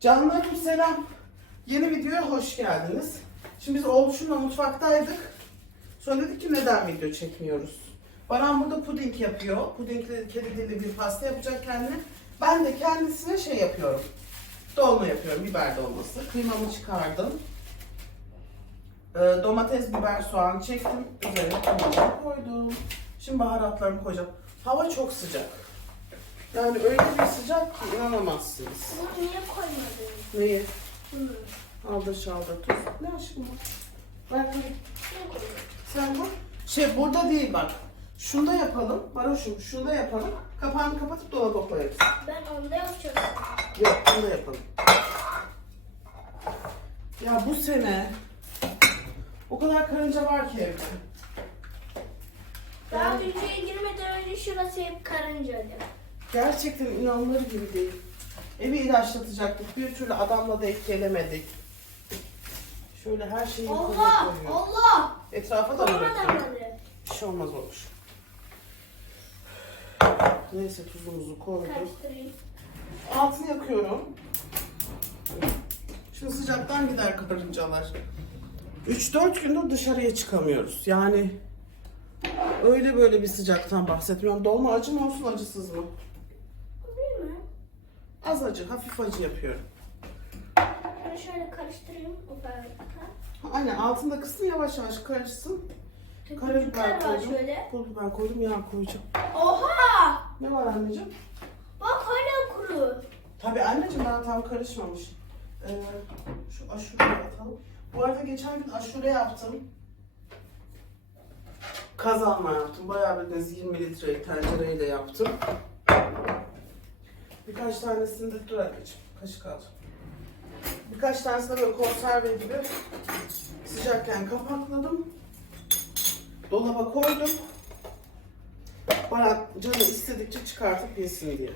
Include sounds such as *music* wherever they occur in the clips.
Canlarım selam. Yeni videoya hoş geldiniz. Şimdi biz oğluşumla mutfaktaydık. Sonra dedik ki neden video çekmiyoruz? Baran burada puding yapıyor. Pudingli kedi dilli bir pasta yapacak kendine. Ben de kendisine şey yapıyorum. Dolma yapıyorum, biber dolması. Kıymamı çıkardım. Ee, domates, biber, soğan çektim. Üzerine kıymamı koydum. Şimdi baharatlarımı koyacağım. Hava çok sıcak. Yani öyle bir sıcak ki inanamazsınız. Bunu niye koymadın? Neyi? Bunu. Aldır şaldır tuz. Ne aşkım bu? Ver koymadın? Sen bu. Şey burada değil bak. Şunda yapalım. Baroşum şunda yapalım. Kapağını kapatıp dolaba koyarız. Ben onda yapacağım. Yok bunda yapalım. Ya bu sene o kadar karınca var ki evde. Daha videoya girmeden önce şurası hep karıncaydı. Gerçekten inanılır gibi değil. Evi ilaçlatacaktık. Bir türlü adamla denk gelemedik. Şöyle her şeyi Allah! koyuyor. Allah! Etrafa da mı Korona. Bir şey olmaz olmuş. Neyse tuzumuzu. Karıştırayım. Altını yakıyorum. Şimdi sıcaktan gider karıncalar. 3-4 gündür dışarıya çıkamıyoruz. Yani öyle böyle bir sıcaktan bahsetmiyorum. Dolma acı mı olsun acısız mı? Az acı, hafif acı yapıyorum. Bunu şöyle karıştırayım ufakta. Aynen altında kısın yavaş yavaş karışsın. Karabiber var koydum. şöyle. Pul biber koydum, yağ koyacağım. Oha! Ne var anneciğim? Bak hala kuru. Tabii anneciğim daha tam karışmamış. Ee, şu aşureyi atalım. Bu arada geçen gün aşure yaptım. Kazanma yaptım. Bayağı bildiğiniz 20 litre tencereyle yaptım. Birkaç tanesini de dur anneciğim. Kaşık alacağım. Birkaç tanesini de böyle konserve gibi sıcakken kapakladım. Dolaba koydum. Bana canı istedikçe çıkartıp yesin diye.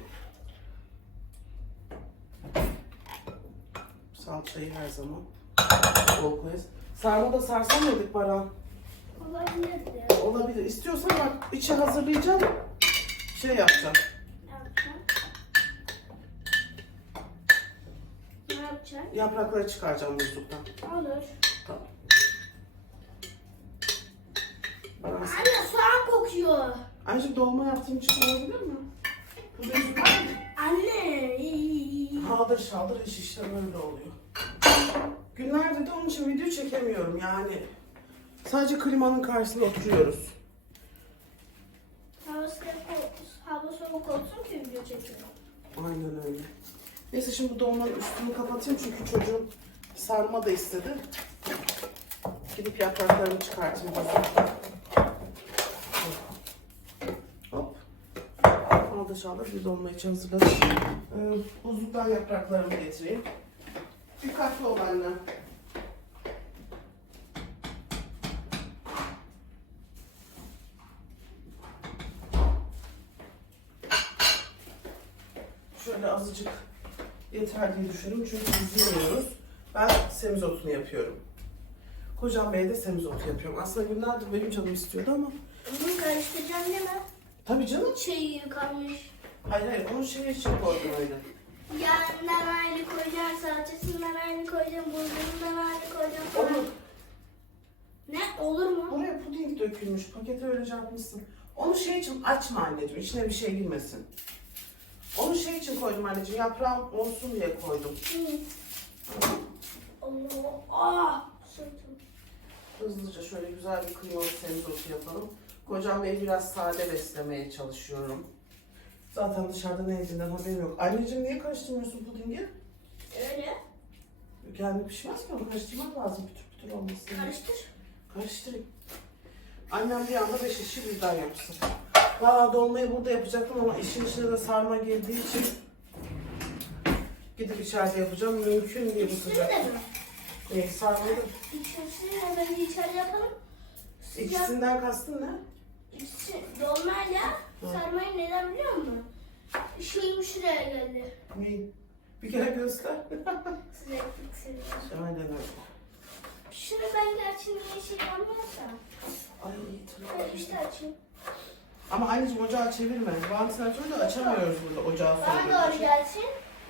Salçayı her zaman bol koyarız. Sarma da sarsamıyorduk Baran. Olabilirdi. Olabilir. İstiyorsan bak içi hazırlayacağım. Şey yapacağım? Yaprakları çıkaracağım buzluktan. Olur. Tamam. Anne soğan kokuyor. Ayrıca dolma yaptığım için olabilir mi? Anne. Haldır şaldır iş işte böyle oluyor. Günlerdir de onun için video çekemiyorum yani. Sadece klimanın karşısında oturuyoruz. Hava soğuk olsun ki video çekiyorum. Aynen öyle. Neyse şimdi bu dolmanın üstünü kapatayım çünkü çocuğum sarma da istedi. Gidip yapraklarını çıkartayım. Hop. Aldı şaldır bir dolma için hazırladım. Ee, buzluktan yapraklarımı getireyim. Dikkatli ol anne. Şöyle azıcık yeter diye düşündüm çünkü biz yemiyoruz. Ben semizotunu yapıyorum. Kocam Bey de semizotu yapıyorum. Aslında günlerdir benim canım istiyordu ama. Bunu karıştıracağım değil mi? Tabii canım. Şey kalmış. Hayır hayır onun şeyi için koydum öyle. Yağından ayrı koyacağım, salçasından ayrı koyacağım, bulgurundan ayrı koyacağım falan. Olur. Ne? Olur mu? Buraya puding dökülmüş. Paketi öylece atmışsın. Onu şey için açma anneciğim. İçine bir şey girmesin. Onu şey için koydum anneciğim. Yaprağım olsun diye koydum. Allah. Ah! Sırtım. Hızlıca şöyle güzel bir kıymalı semizotu yapalım. Kocam Bey biraz sade beslemeye çalışıyorum. Zaten dışarıda ne yediğinden haberim yok. Anneciğim niye karıştırmıyorsun pudingi? Öyle. Kendi pişmez ki onu karıştırmak lazım pütür pütür olması. için. Karıştır. Karıştırayım. Annem bir anda beş işi birden yapsın. Valla dolmayı burada yapacaktım ama işin içine de sarma girdiği için gidip içeride yapacağım. Mümkün değil bu sıcak. de mi? Neyi sarmayı da. İçerisini hemen içeri yapalım. Sıcak. İkisinden kastın ne? İçi dolmayla sarmayı neden biliyor musun? Şeyim şuraya geldi. Neyi? Bir kere göster. *laughs* Size seviyorum. Aynen öyle. Şunu ben gerçi niye şey yapmıyorsam. Ay Ben tırnak işte açayım. Ama anneciğim ocağı çevirme. Bağımsız açıyor da açamıyoruz burada ocağı Bana doğru gelsin.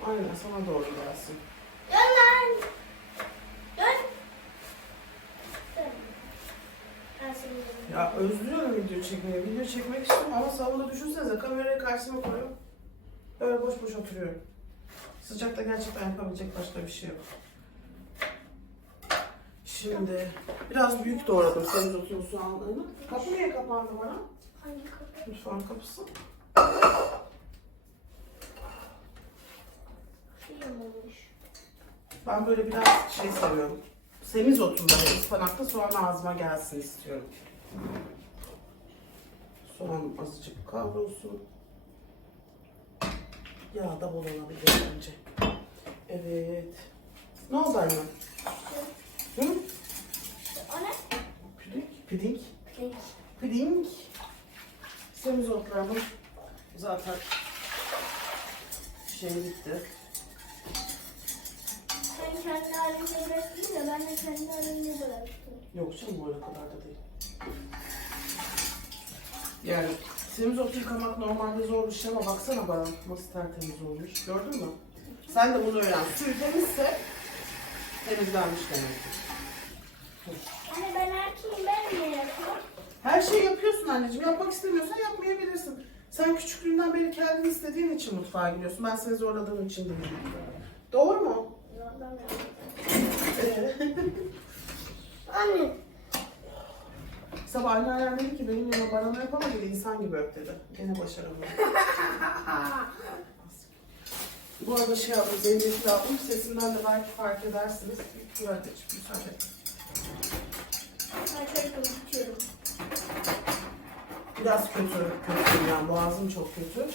Aynen sana doğru gelsin. Dön lan. Dön. Dön. Ya özlüyorum video çekmeyi. Video çekmek istiyorum ama savunda düşünsenize kamerayı karşıma koyuyorum. Böyle boş boş oturuyorum. Sıcakta gerçekten yapabilecek başka bir şey yok. Şimdi biraz büyük doğradım sebze sosu aldığını. Kapı niye kapandı bana? Hangi kapı? Mutfağın kapısı. Şey olmuş. Ben böyle biraz şey seviyorum. Semizotunda ve ıspanakta soğan ağzıma gelsin istiyorum. Soğan azıcık kavrulsun. Yağ da bol olabilir bence. Evet. Ne oldu anne? Hı? O ne? Puding? Puding? Peki. Puding. Semizotlarımın zaten şey bitti. Sen kendi halinde bıraktın ya ben de kendi halimde bıraktım. Yok canım bu kadar da değil. Yani semizotu yıkamak normalde zor bir şey ama baksana bana nasıl tertemiz olmuş. Gördün mü? Sen de bunu öğren. Suyu temizse temizlenmiş demektir. Anne ben erkeğim ben yapıyorum? Her şeyi yapıyorsun anneciğim. Yapmak istemiyorsan yapmayabilirsin. Sen küçüklüğünden beri kendin istediğin için mutfağa gidiyorsun. Ben seni zorladığım için değil. Doğru mu? Anne. *laughs* Sabah anneannem dedi ki benim yanıma bana yapamadı insan gibi öp dedi. Gene başaramadım. *laughs* Bu arada şey aldım, zencefil aldım. Sesinden de belki fark edersiniz. Dur anneciğim, müsaade et. Biraz kötü, kötü yani boğazım çok kötü.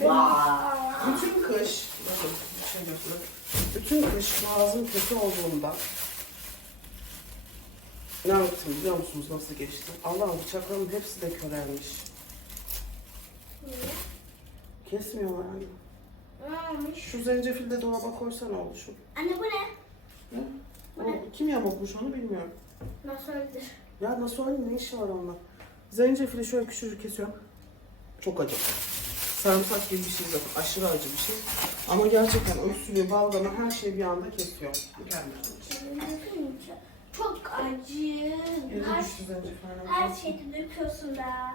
Vay. Bütün kış, bakın şey göstereyim. Bütün kış boğazım kötü olduğunda ne yaptım biliyor musunuz nasıl geçti? Allah'ım bıçaklarımın hepsi de körelmiş. Kesmiyorlar anne. Neymiş? Şu zencefili de dolaba koysana oğlum şu. Anne bu ne? Ne? O, kim yamukmuş onu bilmiyorum. Nasıl öldür? Ya nasıl öyle ne işi var onunla? Zencefili şöyle küçücük kesiyorum. Çok acı. Sarımsak gibi bir şey zaten. Aşırı acı bir şey. Ama gerçekten öksürüğü, balgamı her şeyi bir anda kesiyor. Çok acı. Her, her şeyi döküyorsun da.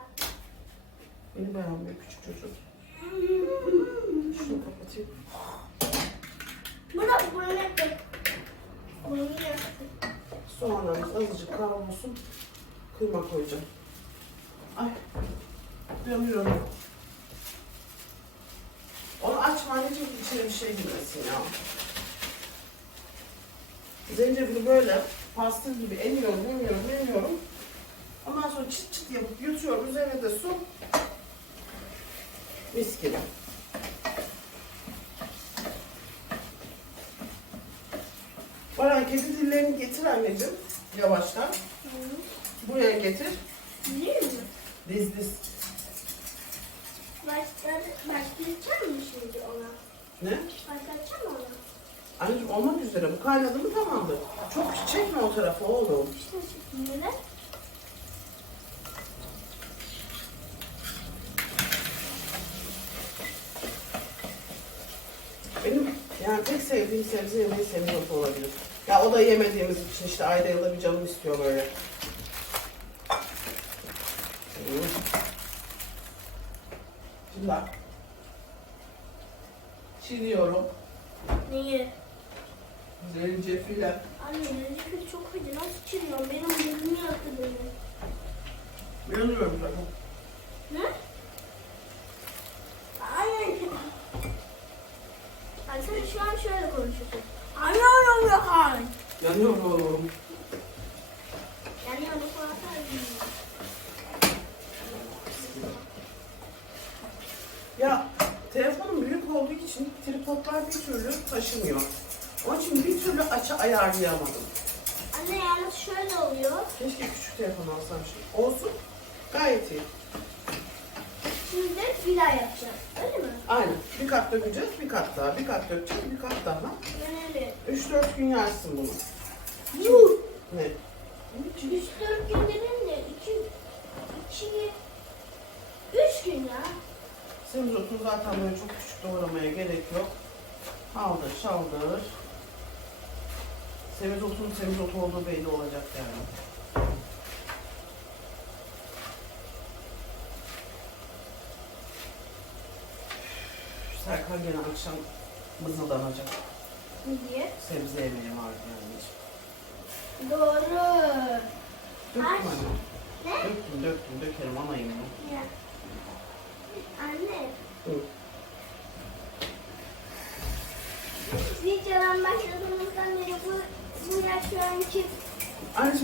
Beni beğenmiyor küçük çocuk. Şunu kapatayım. Buna bunu yaptım. Soğanlarımız azıcık kavrulsun. Kıyma koyacağım. Ay. Yanıyorum. Onu açma anneciğim içine bir şey girmesin ya. Zencefili böyle pastil gibi emiyorum, emiyorum, emiyorum. Ondan sonra çıt çıt yapıp yutuyorum. Üzerine de su. Mis gibi. Baran kedi dillerini getir anneciğim. Yavaştan. Buraya getir. Musun? Diz diz. Başka, başlayacak mı şimdi ona? Ne? Başlayacak mı ona? Anneciğim olmak üzere. Bu kaynadı mı tamamdır. Çok çekme o tarafa oğlum. İşte ne? Benim yani tek sevdiğim sebze yemeği semizotu olabilir. Ya o da yemediğimiz için işte ayda yılda bir canım istiyor böyle. Şimdi bak. Çiğniyorum. Neyi? Zencefile. Anne zencefil çok acı. Nasıl çiğniyorsun? Benim burnumu yaktı beni. Yanıyorum zaten. Ne? Anne. Sen şu an şöyle konuşuyorsun. Anne anne anne. Yanıyorum. Yani onu falan söylemiyorum. Ya telefonum büyük olduğu tripodlar bir türlü taşımıyor. Onun için bir türlü açı ayarlayamadım. Anne yalnız şöyle oluyor. Keşke küçük telefon alsam şimdi. Olsun. Gayet iyi. Şimdi bir daha yapacağız. Öyle mi? Aynen. Bir kat dökeceğiz, bir kat daha, bir kat dökeceğiz, bir kat daha. Ben öyle. 3-4 gün yersin bunu. Yuh! Ne? 3-4 gün dedim de 2 2 3 gün ya. Semizotu zaten böyle çok küçük doğramaya gerek yok. Kaldır, çaldır. Semizotunun semizotu olduğu belli olacak yani. Serkan gene akşam mızıldanacak. Niye? Sebze yemeği var yani. Doğru. Döktüm Ay. anne. Ne? Döktüm, döktüm, dökerim anayım bunu. Ya. Anne. Hı. Videodan başladığımızdan beri bu, bu yaş anki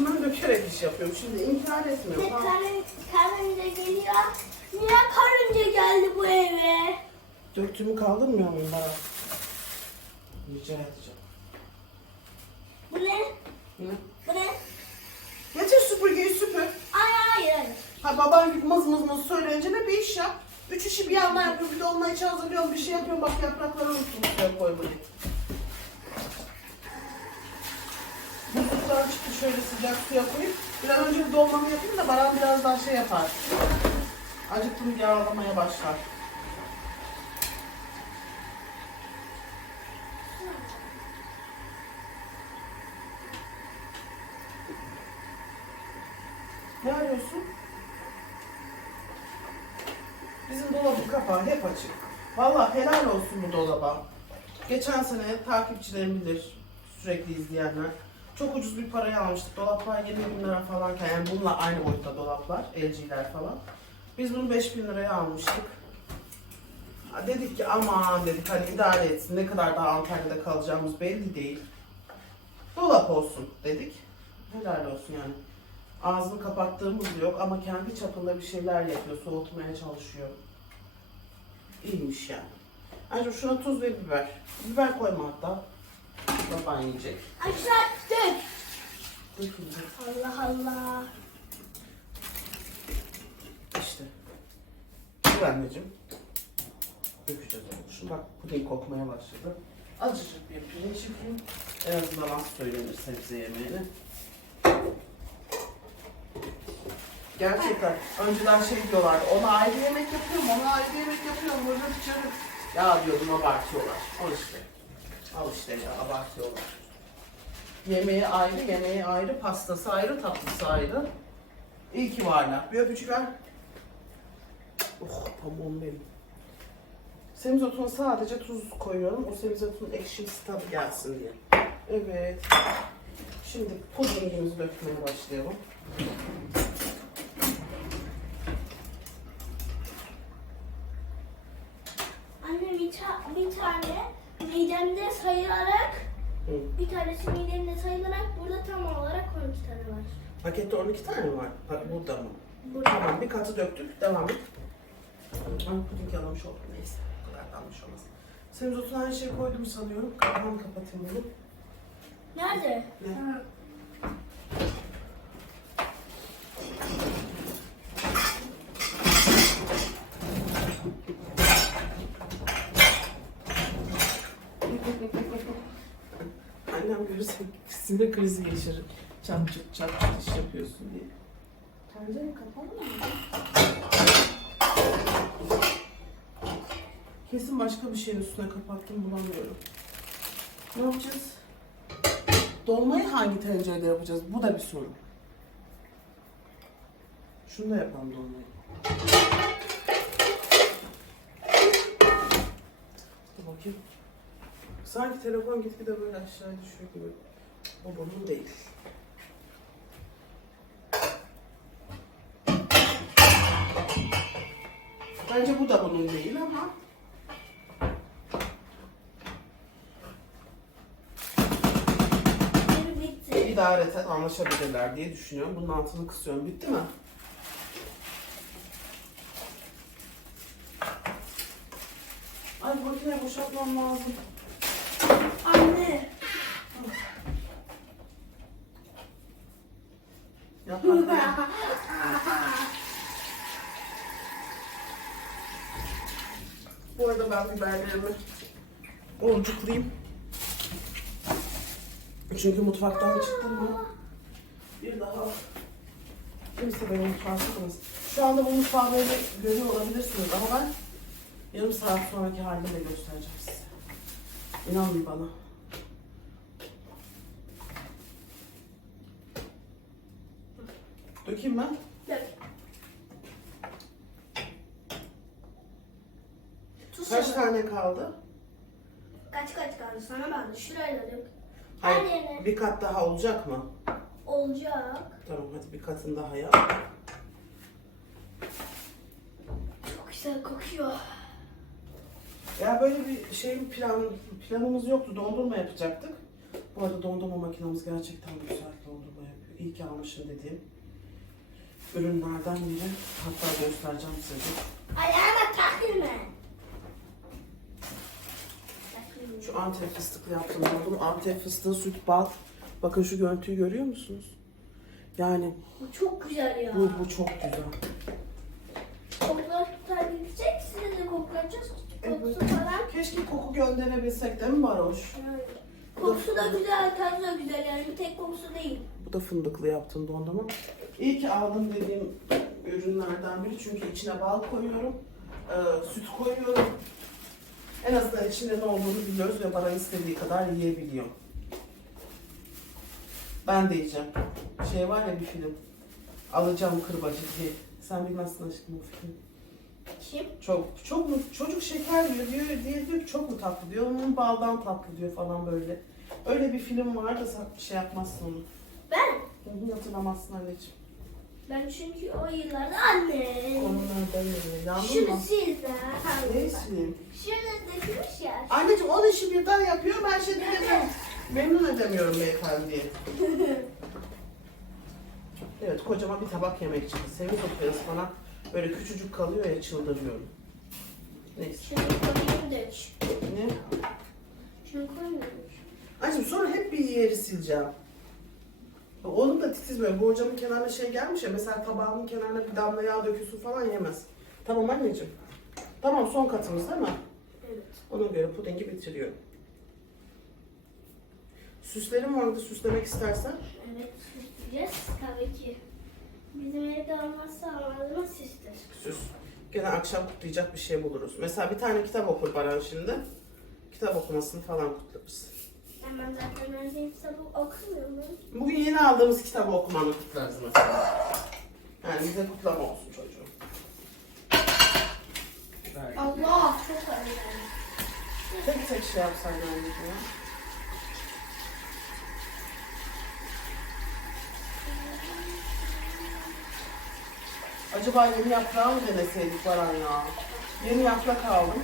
ben dökerek iş yapıyorum. Şimdi inkar ve etmiyorum. Ha. karın, karınca geliyor. Niye karınca geldi bu eve? Döktüğümü kaldırmıyor muyum bana? Rica edeceğim. Bu ne? Ne? Bu ne? Getir süpürgeyi süpür. Ay hayır. Ha baban gibi mız mız mız söyleyince de bir iş yap. Üç işi bir yandan yapıyorum. Bir de onunla içi hazırlıyorum. Bir şey yapıyorum. Bak yaprakları unuttum. Suya koy buraya. Buzluklar çıktı şöyle sıcak suya koyup bir an önce bir dolmamı yapayım da Baran biraz daha şey yapar. Acıktım yağlamaya başlar. Ne arıyorsun? Bizim dolabın kapağı hep Vallahi helal olsun bu dolaba. Geçen sene takipçilerim bilir, sürekli izleyenler. Çok ucuz bir paraya almıştık. Dolaplar 20 bin lira falanken, yani bununla aynı boyutta dolaplar, LG'ler falan. Biz bunu 5 bin liraya almıştık. Dedik ki aman dedik hani idare etsin. Ne kadar daha Antalya'da kalacağımız belli değil. Dolap olsun dedik. Helal olsun yani. Ağzını kapattığımız yok ama kendi çapında bir şeyler yapıyor, soğutmaya çalışıyor. İyiymiş yani. Ayrıca şuna tuz ve biber. Biber koyma hatta. Baban yiyecek. Aşağı dök. Allah Allah. İşte. Dur anneciğim. Dökeceğiz onu. Şu bak puding kokmaya başladı. Azıcık bir pirinç yapayım. En azından az söylenir sebze yemeğini. Gerçekten önceden şey diyorlardı, ona ayrı yemek yapıyorum, ona ayrı yemek yapıyorum, burada canım. Ya diyordum abartıyorlar. Al işte. Al işte ya abartıyorlar. Yemeği ayrı, yemeği ayrı, pastası ayrı, tatlısı ayrı. İyi ki varlar. Bir öpücük ver. Oh pamuğum benim. Semizotuna sadece tuz koyuyorum. O semizotunun ekşimsi tadı gelsin diye. Evet. Şimdi pudingimizi dökmeye başlayalım. Anne bir, ta- bir tane midemde sayılarak Hı. bir tanesi midemde sayılarak burada tam olarak 12 tane var. Pakette 12 tane mi var? Ha, Burada mı? Burada. Tamam bir katı döktük. Devam et. Ben puding yalamış oldum. Neyse. Bu kadar kalmış olmaz. Semizotuna her şeyi koydum sanıyorum. Kapağını kapatayım bunu. Nerede? Ne? Annem sinir krizi geçirir. Çat çut çat çut iş yapıyorsun diye. Tencere kapalı mı? Kesin başka bir şeyin üstüne kapattım bulamıyorum. Ne yapacağız? Dolmayı hangi tencerede yapacağız? Bu da bir soru. Şunu da yapalım dolmayı. Dur bakayım. Sanki telefon gitgide böyle aşağı düşüyor gibi. O bunun değil. Bence bu da bunun değil ama idareten anlaşabilirler diye düşünüyorum. Bunun altını kısıyorum. Bitti mi? Ay makineyi boşaltmam lazım. Anne. Bu arada ben biberlerimi orucuklayayım. Çünkü mutfaktan çıktım mı bir daha kimse beni sokmaz. Şu anda bu mutfağı böyle görüyor olabilirsiniz ama ben yarım saat sonraki halini de göstereceğim size. İnanın bana. Dökeyim ben. Dök. Tuz Kaç şerbeti. tane kaldı? Kaç kaç kaldı sana ben de şurayla dök. Hayır, Her yerine. bir kat daha olacak mı? Olacak. Tamam hadi bir katını daha yap. Çok güzel kokuyor. Ya böyle bir şey plan planımız yoktu. Dondurma yapacaktık. Bu arada dondurma makinamız gerçekten güzel dondurma yapıyor. İyi ki almışım dediğim ürünlerden biri. Hatta göstereceğim size. Ayağıma takılma. Takılma. Şu Antep fıstıklı yaptım dondurma. Antep fıstığı, süt, bal. Bakın şu görüntüyü görüyor musunuz? Yani Bu çok güzel ya. bu, bu çok güzel. Koklatlar yüksek, size de koklatacağız. Kokusu falan. Keşke koku gönderebilsek değil mi Baroş? Evet. Kokusu da güzel, tadı da güzel yani bir tek kokusu değil. Bu da fındıklı yaptım dondurma. İyi ki aldım dediğim ürünlerden biri çünkü içine bal koyuyorum, e, süt koyuyorum. En azından içinde ne olduğunu biliyoruz ve bana istediği kadar yiyebiliyor. Ben de yiyeceğim. Şey var ya bir film. Alacağım kırbacı diye. Sen bilmezsin aşkım o filmi. Kim? Çok çok mu çocuk şeker diyor diyor diye diyor çok mu tatlı diyor. Onun baldan tatlı diyor falan böyle. Öyle bir film var da sen şey yapmazsın onu. Ben. Hı hı, Hatırlamazsın anneciğim. Ben çünkü o yıllarda anne. Nereden yedin? Yandın Şunu mı? sizden. Neysin? Şurada dökülmüş ya. Anneciğim on işi birden yapıyor. Ben şimdi de memnun edemiyorum beyefendiyi. *laughs* Evet kocaman bir tabak yemek çıktı. Sevim sofrası falan böyle küçücük kalıyor ya çıldırıyorum. Neyse. Şunu koyayım dök. Ne? Şunu dök. Anneciğim sonra hep bir yeri sileceğim. Oğlum da titiz böyle. Bu hocamın kenarına şey gelmiş ya. Mesela tabağının kenarına bir damla yağ dökülsün falan yemez. Tamam anneciğim. Tamam son katımız değil mi? Evet. Ona göre pudingi bitiriyorum. Süslerim vardı süslemek istersen. Evet süsleyeceğiz tabii ki. Bizim evde olmazsa olmazımız süsler. Süs. Gene akşam kutlayacak bir şey buluruz. Mesela bir tane kitap okur Baran şimdi. Kitap okumasını falan kutlarız. Ben zaten kitabı? Bugün yeni aldığımız kitabı okumanı kutlarız mesela. Yani bize kutlama olsun çocuğum. Allah çok önemli. Tek tek şey yapsan anneciğim ya. Acaba yeni yaprağı mı deneseydik Baran ya? Yeni yaprak aldım.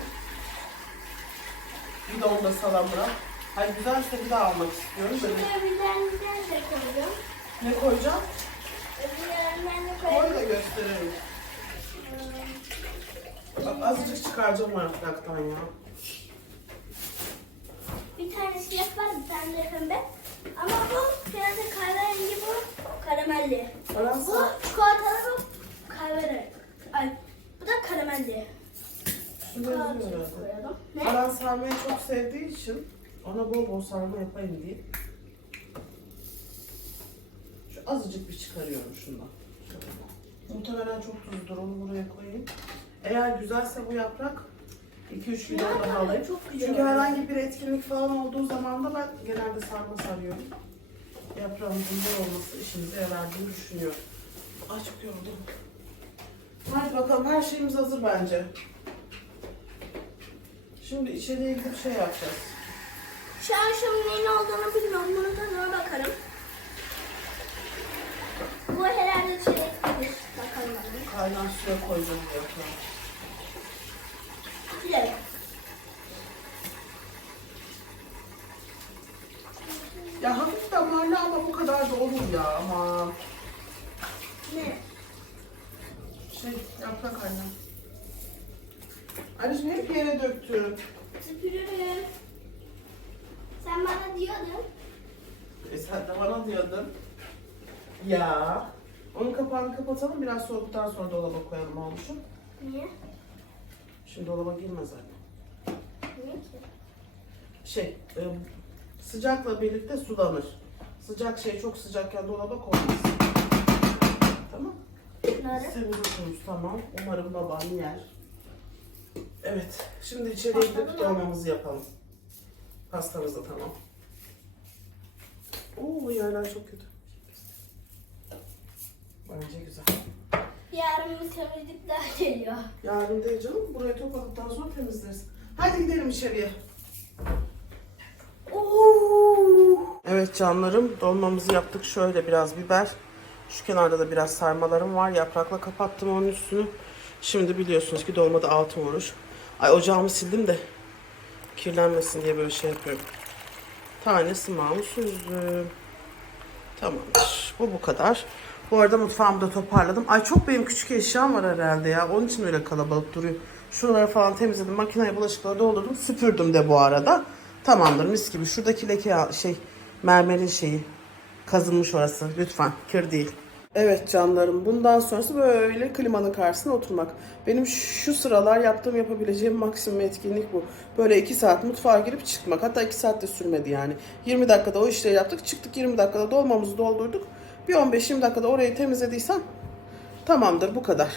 Bir de onda salamura. Hayır güzelse bir daha almak istiyorum. Şimdi Böyle öbürlerinden de koyacağım. ne koyacağım? Öbürlerinden de Koy da gösterelim. Bak azıcık çıkaracağım o yapraktan ya. Bir tane siyah var, bir tane de pembe. Ama bu biraz da kahverengi bu, karamelli. Baran Bu çikolatalı bu kahverengi. Ay, bu da karamelli. şunu yazıyor Çikolata herhalde. koyalım. Ne? Baran sarmayı çok sevdiği için ona bol bol sarma yapayım diye. Şu azıcık bir çıkarıyorum şundan. Şöyle. Muhtemelen çok tuzdur onu buraya koyayım. Eğer güzelse bu yaprak 2-3 kilo daha alayım. çok güzel Çünkü herhangi bir etkinlik falan olduğu zaman da ben genelde sarma sarıyorum. Yaprağımızın bol olması işimize yarar diye düşünüyorum. Ay çok yoruldum. Hadi bakalım her şeyimiz hazır bence. Şimdi içeriye gidip şey yapacağız. Şu an şöminenin ne olduğunu bilmiyorum. Bunu da sonra bakarım. Bu herhalde çileklidir. Bakalım. Kaynar suya koyacağız yaprağı. Çilek. Ya hafif damarlı ama bu kadar da olur ya ama Ne? şey yaprak anne. Anneciğim hep yere döktün. Süpürürüm. Sen bana diyordun. E sen de bana diyordun. Ya. Onun kapağını kapatalım biraz soğuduktan sonra dolaba koyalım olmuşum. Niye? Şimdi dolaba girmez anne. Niye ki? Şey e, sıcakla birlikte sulanır. Sıcak şey çok sıcakken dolaba koymaz. Tamam. Seviyorsunuz tamam. Umarım baban yer. Evet. Şimdi içeriye gidip dolmamızı yapalım. Pastamız da tamam. Oo yerler çok kötü. Bence güzel. Yarın bir temizlik daha geliyor. Yarın değil canım. Burayı topladıktan sonra temizleriz. Hadi gidelim içeriye. Oo. Evet canlarım dolmamızı yaptık. Şöyle biraz biber. Şu kenarda da biraz sarmalarım var. Yaprakla kapattım onun üstünü. Şimdi biliyorsunuz ki dolmada altın vuruş. Ay ocağımı sildim de kirlenmesin diye böyle şey yapıyorum. Tane sımağımı süzdüm. Tamamdır. Bu bu kadar. Bu arada mutfağımı da toparladım. Ay çok benim küçük eşyam var herhalde ya. Onun için öyle kalabalık duruyor. Şuraları falan temizledim. Makineye bulaşıkları doldurdum. Süpürdüm de bu arada. Tamamdır mis gibi. Şuradaki leke şey mermerin şeyi kazınmış orası. Lütfen kır değil. Evet canlarım bundan sonrası böyle klimanın karşısına oturmak. Benim şu sıralar yaptığım yapabileceğim maksimum etkinlik bu. Böyle 2 saat mutfağa girip çıkmak. Hatta 2 saat de sürmedi yani. 20 dakikada o işleri yaptık. Çıktık 20 dakikada dolmamızı doldurduk. Bir 15-20 dakikada orayı temizlediysem tamamdır bu kadar.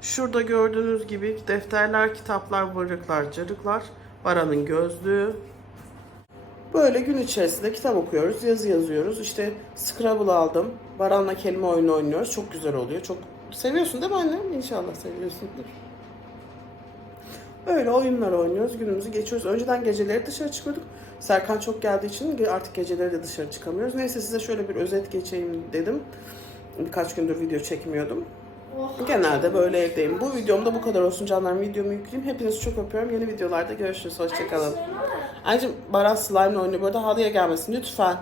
Şurada gördüğünüz gibi defterler, kitaplar, varıklar, carıklar, Baran'ın gözlüğü. Böyle gün içerisinde kitap okuyoruz, yazı yazıyoruz. İşte Scrabble aldım. Baran'la kelime oyunu oynuyoruz. Çok güzel oluyor. Çok seviyorsun değil mi annem? İnşallah seviyorsundur. Öyle oyunlar oynuyoruz. Günümüzü geçiyoruz. Önceden geceleri dışarı çıkıyorduk. Serkan çok geldiği için artık geceleri de dışarı çıkamıyoruz. Neyse size şöyle bir özet geçeyim dedim. Birkaç gündür video çekmiyordum. Oha. Genelde böyle evdeyim. Bu videomda bu kadar olsun canlarım. Videomu yükleyeyim. Hepinizi çok öpüyorum. Yeni videolarda görüşürüz. Hoşçakalın. Anneciğim Baran slime oynuyor. Bu arada halıya gelmesin lütfen.